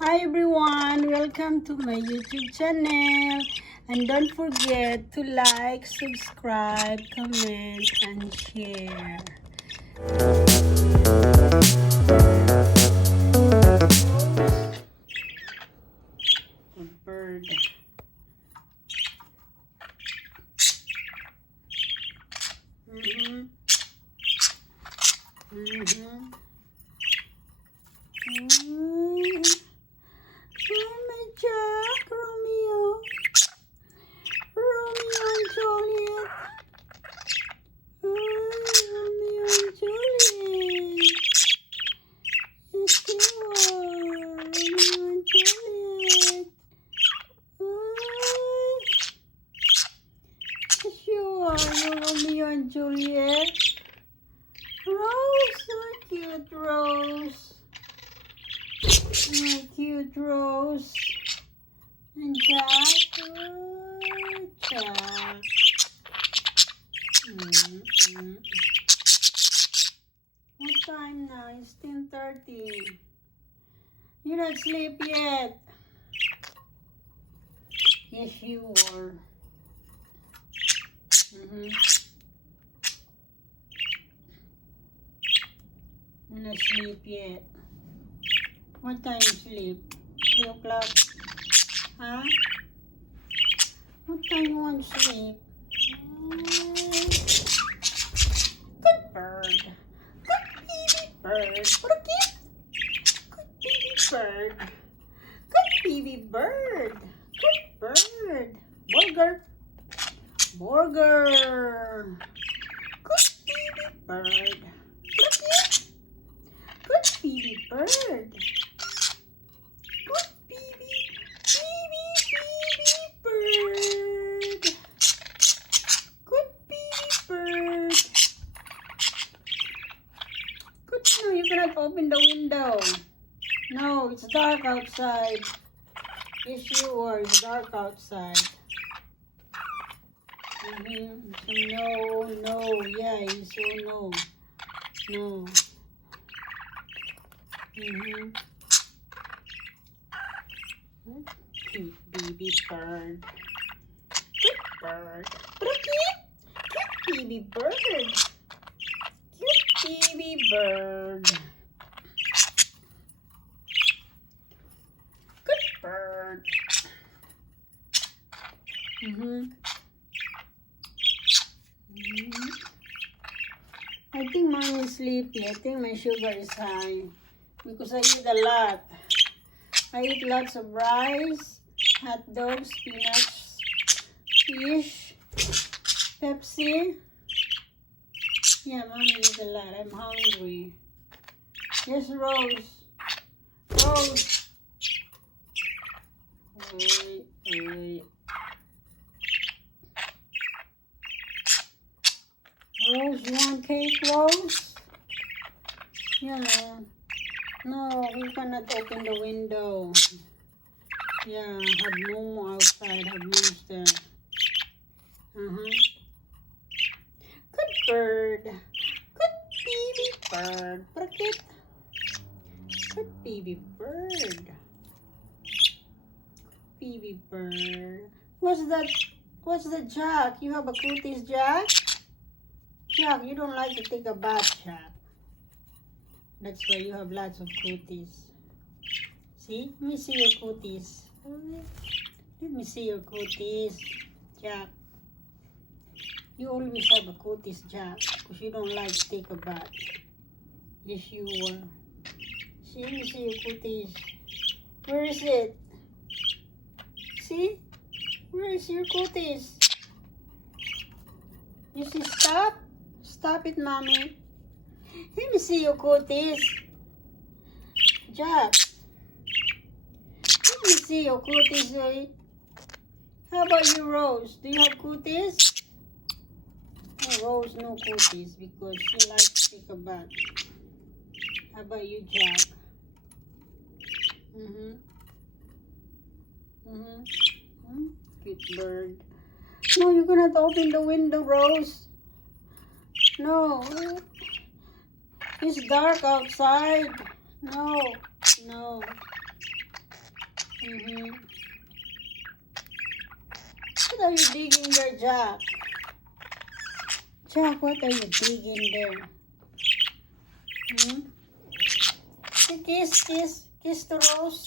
Hi everyone, welcome to my YouTube channel, and don't forget to like, subscribe, comment, and share. A bird. Oh my Jack, Romeo and Juliet. Romeo and Juliet. Yes, you are. Romeo and Juliet. Yes, you are. You're Romeo and Juliet. Rose, so cute, Rose. Oh, cute Rose. And Jack. Oh, Jack. What time now? It's 10:30. You're not asleep yet. Yes, you are. You're not asleep yet. What time you sleep? 3 o'clock? Huh? What time you want to sleep? Good bird. Good baby bird. What a gift. Good baby bird. Good baby bird. Good bird. Burger. Burger. Good baby bird. What a gift. Good baby bird. Good baby bird. Good baby bird. Good. No, you cannot open the window. No, it's dark outside. Yes, you are. It's dark outside. So no. Yeah, so no. No. Cute baby bird. Good bird. Cute baby bird. Cute baby bird. Good bird. I think mine is sleepy. I think my sugar is high because I eat a lot. I eat lots of rice, hot dogs, peanuts, fish, Pepsi. Yeah, mommy eats a lot. I'm hungry. Yes, Rose. Rose. Wait. Rose, you want cake, Rose? Yeah. No, we cannot open the window. Yeah, have Momo outside, have Monster. Good bird. Good baby bird. Bakit? Good baby bird. Baby bird. What's that? What's the Jack? You have a cuties, Jack? Jack, you don't like to take a bath, Jack. That's why you have lots of cuties. See? Let me see your cuties. Let me see your cuties, Jack. You always have a cuties, Jack, because you don't like to take a bath. Yes, you are. See? Let me see your cuties. Where is it? See? Where is your cuties? You see, stop? Stop it, mommy. Let me see your cuties. Jack. Let me see your cuties, Zoe. How about you, Rose? Do you have cuties? Oh, Rose, no cuties because she likes to take a bath. How about you, Jack? Cute bird. No, you cannot open the window, Rose. No. It's dark outside. No. Mm-hmm. What are you digging there, Jack? Jack, what are you digging there? Hmm? Kiss to Rose.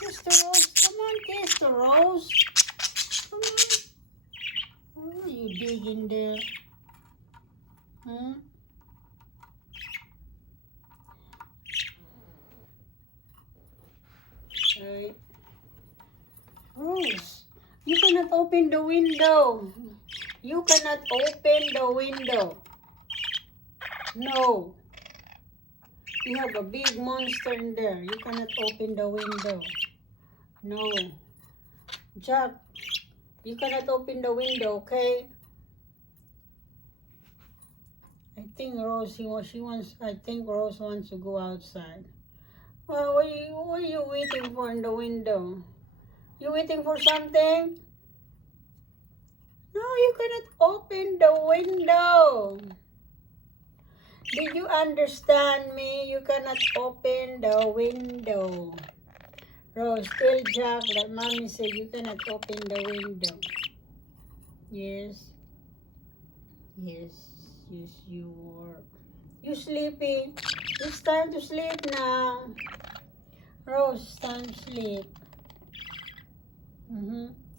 Kiss to Rose. Come on, kiss to Rose. Come on. What are you digging there? Hmm? Right. Rose, you cannot open the window. You cannot open the window. No. You have a big monster in there. You cannot open the window. No. Jack, you cannot open the window, okay? I think Rose wants to go outside. Well, what are you waiting for in the window? You waiting for something? No, you cannot open the window. Did you understand me? You cannot open the window. Rose, tell Jack that mommy said you cannot open the window. Yes. Yes, you are. You sleepy? It's time to sleep now. Rose, it's time to sleep.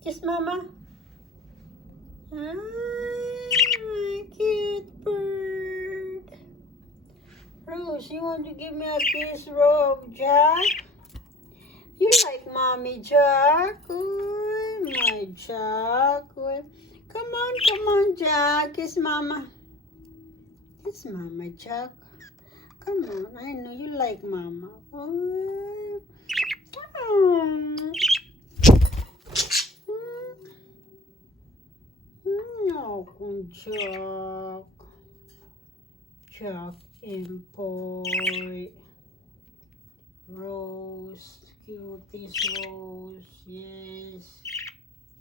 Kiss mama. Hi, my cute bird. Rose, you want to give me a kiss, Jack? You like mommy, Jack? Oh, my Jack. Come on, Jack. Kiss mama. Kiss mama, Jack. Come on, I know you like mama. Oh. No, Jack. Jack and boy. Rose, cuties, Rose. Yes,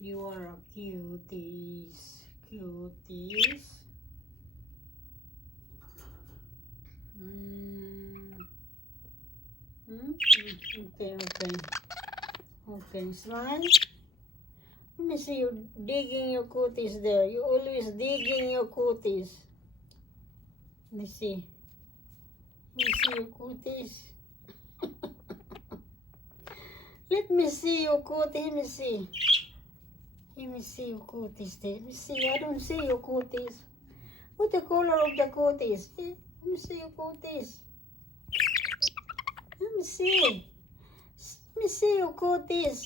you are a cuties. Cuties. Okay, smile. Let me see you digging your cuties there. You always digging your cuties. Let me see your cuties. Let me see your cuties. Let me see your cuties there. Let me see. I don't see your cuties. What's the color of the cuties? Let me see your cuties. Let me see. Let me see your cuties.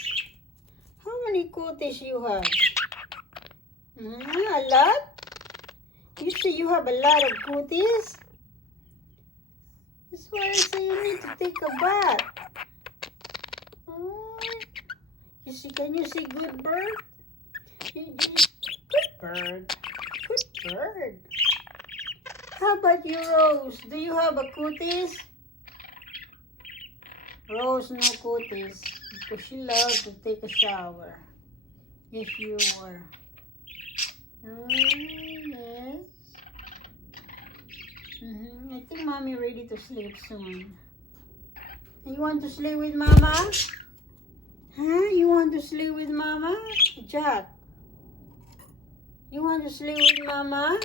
How many cuties you have? A lot? You say you have a lot of cuties? That's why I say you need to take a bath. Oh, you see, can you see good bird? Good bird. Good bird. How about you, Rose? Do you have a cuties? Rose, no cuties. Because she loves to take a shower. Yes, you are. Yes. I think mommy ready to sleep soon. You want to sleep with mama? Huh? You want to sleep with mama? Jack. You want to sleep with mama?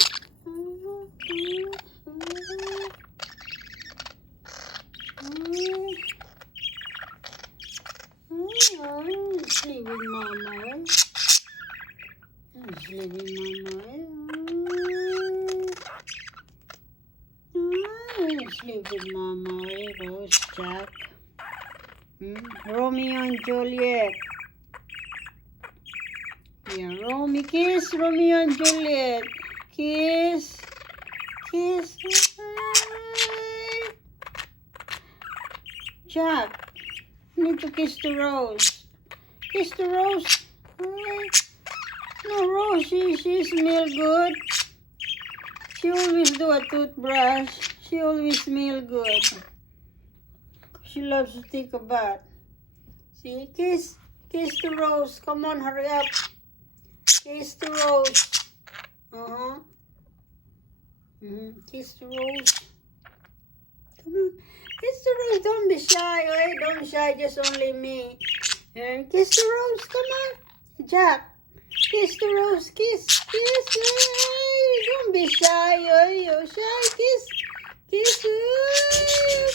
Sleep with mama. Sleep with mama. Sleep with mama. Rose, Jack. Romeo and Juliet. Yeah, kiss Romeo and Juliet. Kiss. Kiss. Jack, you need to kiss the Rose. Kiss the Rose. No, Rose, she smell good. She always do a toothbrush. She always smell good. She loves to take a bath. See, kiss the Rose. Come on, hurry up. Kiss the Rose. Kiss the Rose. Come on. Kiss the rose. Don't be shy, right? Don't be shy. Just only me. Kiss the rose. Come on, Jack. Kiss the rose. Kiss. Kiss. Hey, don't be shy. You're shy. Kiss. Kiss.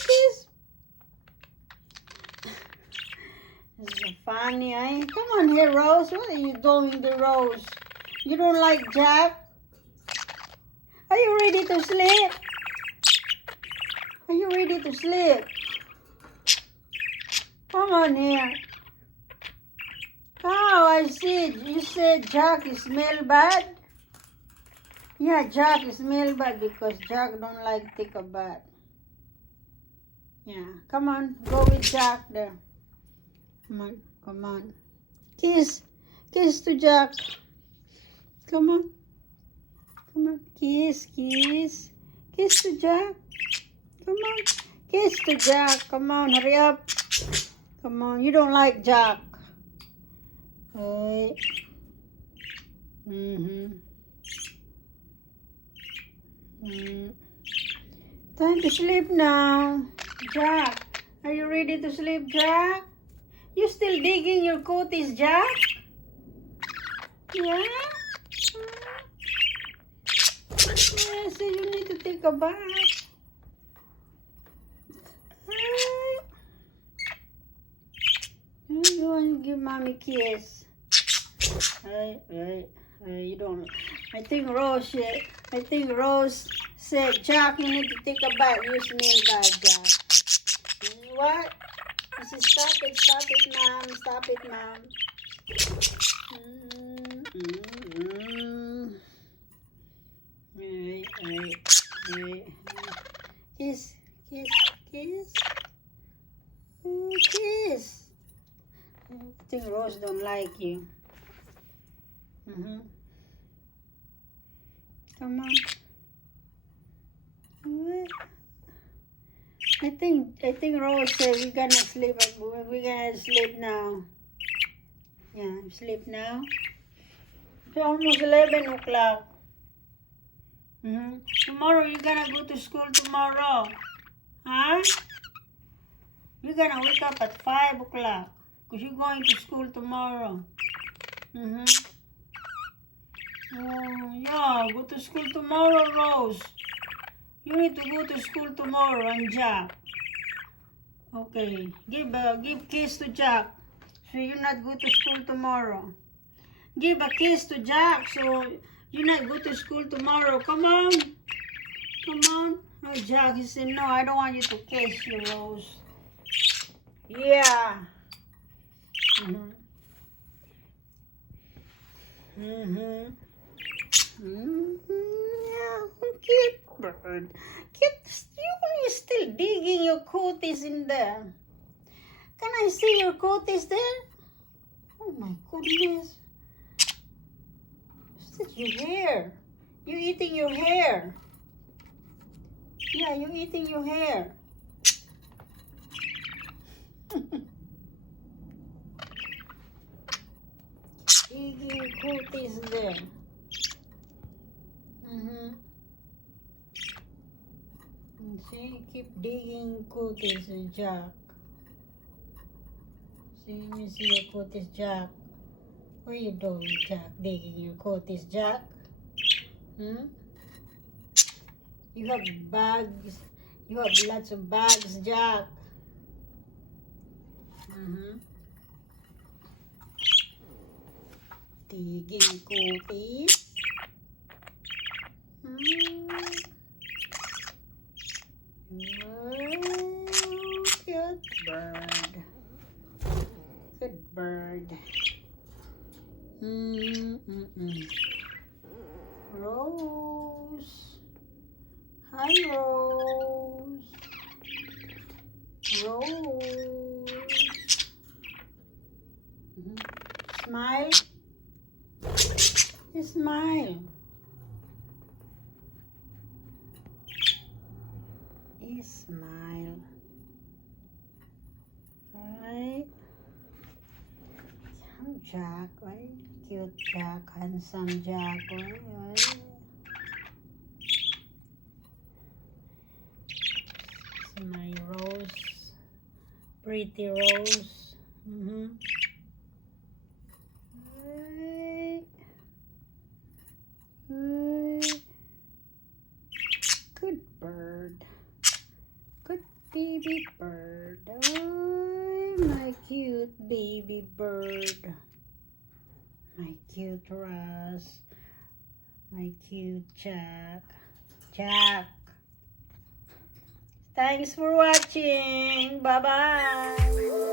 Kiss. This is funny, eh? Come on here, Rose. What are you doing to Rose? You don't like Jack? Are you ready to sleep? Are you ready to sleep? Come on here. Oh, I see. You said Jack smell bad? Yeah, Jack smell bad because Jack don't like to take a bath. Yeah, come on. Go with Jack there. Come on, come on. Kiss. Kiss to Jack. Come on. Come on. Kiss, kiss. Kiss to Jack. Come on. Kiss to Jack. Come on, hurry up. Come on. You don't like Jack. Hey. Time to sleep now. Jack. Are you ready to sleep, Jack? You still digging your cuties, Jack? Yeah? Yeah, so you need to take a bath. You want to give mommy a kiss? You don't. I think Rose said, Jack, you need to take a bath. You smell bad, Jack. What? I said, stop it, Mom. Stop it, Mom. Kiss, kiss, kiss. Kiss. I think Rose don't like you. Come on. I think Rose said we're gonna sleep. We're gonna sleep now. Yeah, sleep now. It's almost 11 o'clock. Tomorrow you're gonna go to school tomorrow. Huh? You're gonna wake up at 5 o'clock. Because you're going to school tomorrow. Oh, yeah, go to school tomorrow, Rose. You need to go to school tomorrow, and Jack. Okay, give kiss to Jack, so you not go to school tomorrow. Give a kiss to Jack, so you not go to school tomorrow. Come on, come on. Oh, Jack, he said no. I don't want you to kiss you, Rose. Yeah. Yeah, cute bird. Cute. You're still digging your cuties in there. Can I see your cuties there? Oh my goodness. Is that your hair? You eating your hair? Yeah, you eating your hair. Digging cuties there. See, keep digging cuties, Jack. See, let me see your cuties, Jack. What are you doing, Jack? Digging your cuties, Jack? You have bags. You have lots of bags, Jack. Digging cuties. Good bird. Good bird. Rose. Hi, Rose. Rose. Smile. Smile. Smile. Alright. Jack, right? Cute Jack, handsome Jack, right? My Rose. pretty Rose. Ay. Ay. Good bird. Good baby bird. Oh, my cute baby bird. My cute Ross. My cute Jack. Jack. Thanks for watching. Bye-bye.